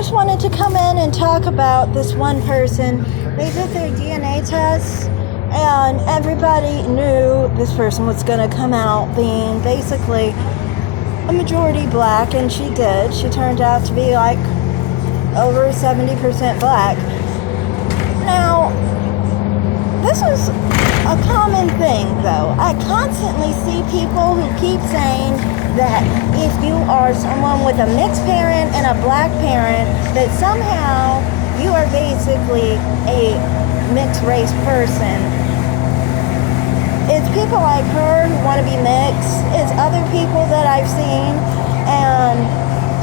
just wanted to come in and talk about this one person. They did their DNA test, and everybody knew this person was going to come out being basically a majority black, and she did. She turned out to be like over 70% black. Now, this is a common thing, though. I constantly see people who keep saying that if you are someone with a mixed parent and a black parent, that somehow you are basically a mixed race person. It's people like her who want to be mixed. It's other people that I've seen. And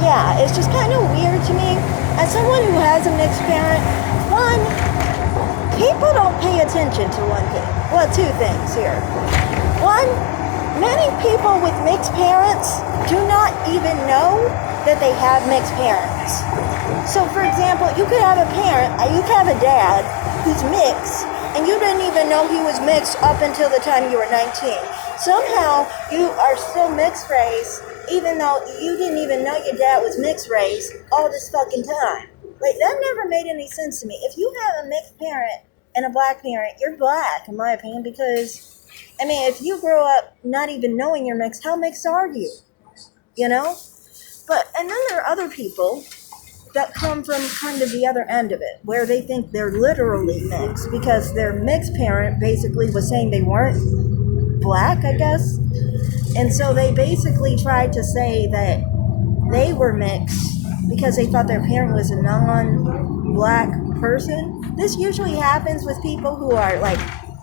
yeah, it's just kind of weird to me. As someone who has a mixed parent, one, people don't pay attention to one thing. Well, two things here. One, many people with mixed parents do not even know that they have mixed parents. So, for example, you could have a dad who's mixed, and you didn't even know he was mixed up until the time you were 19. Somehow, you are still mixed race, even though you didn't even know your dad was mixed race all this fucking time. Like, that never made any sense to me. If you have a mixed parent and a black parent, you're black, in my opinion, because, I mean, if you grow up not even knowing you're mixed, how mixed are you? You know? And then there are other people that come from kind of the other end of it, where they think they're literally mixed, because their mixed parent basically was saying they weren't black, I guess. And so they basically tried to say that they were mixed because they thought their parent was a non-black person. This usually happens with people who are like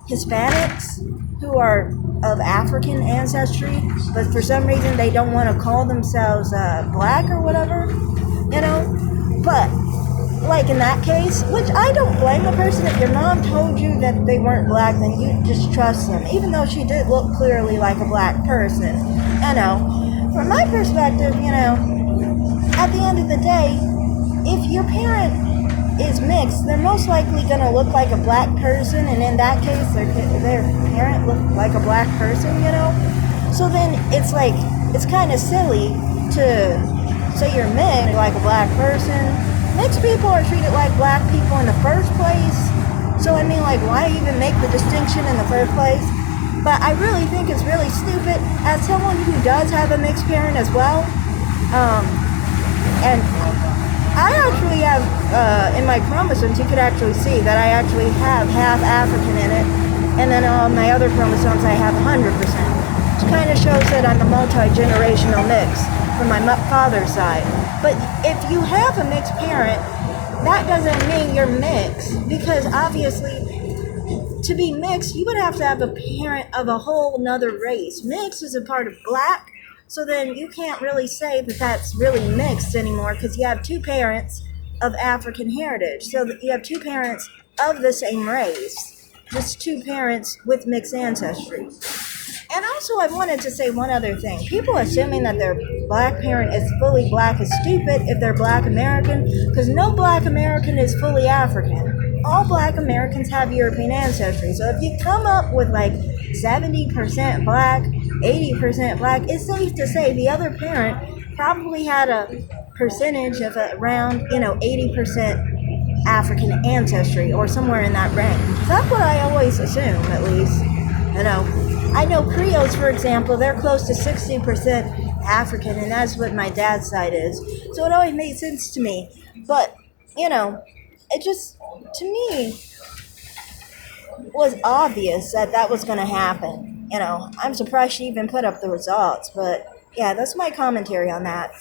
Hispanics, who are of African ancestry, but for some reason they don't want to call themselves black or whatever, you know? But, like in that case, which I don't blame the person. If your mom told you that they weren't black, then you just trust them, even though she did look clearly like a black person. You know, from my perspective, you know, at the end of the day, if your parent is mixed, they're most likely going to look like a black person, and in that case, their parent looked like a black person, you know? So then it's like, it's kind of silly to say you're mixed like a black person. Mixed people are treated like black people in the first place. So I mean, like, why even make the distinction in the first place? But I really think it's really stupid. As someone who does have a mixed parent as well, and I actually have, in my chromosomes, you could actually see that I actually have half African in it, and then on my other chromosomes I have 100%. Which kind of shows that I'm a multi-generational mix from my father's side. But if you have a mixed parent, that doesn't mean you're mixed, because obviously to be mixed, you would have to have a parent of a whole nother race. Mixed is a part of black, so then you can't really say that that's really mixed anymore, because you have two parents of African heritage. So you have two parents of the same race, just two parents with mixed ancestry. And also, I wanted to say one other thing. People assuming that their black parent is fully black is stupid if they're black American, because no black American is fully African. All black Americans have European ancestry. So if you come up with like 70% black, 80% black, it's safe to say the other parent probably had a percentage of around, 80% African ancestry, or somewhere in that range. That's what I always assume, at least. I know Creoles, for example, they're close to 60% African, and that's what my dad's side is. So it always made sense to me. But, it just, to me, was obvious that was going to happen. I'm surprised she even put up the results. But, yeah, that's my commentary on that.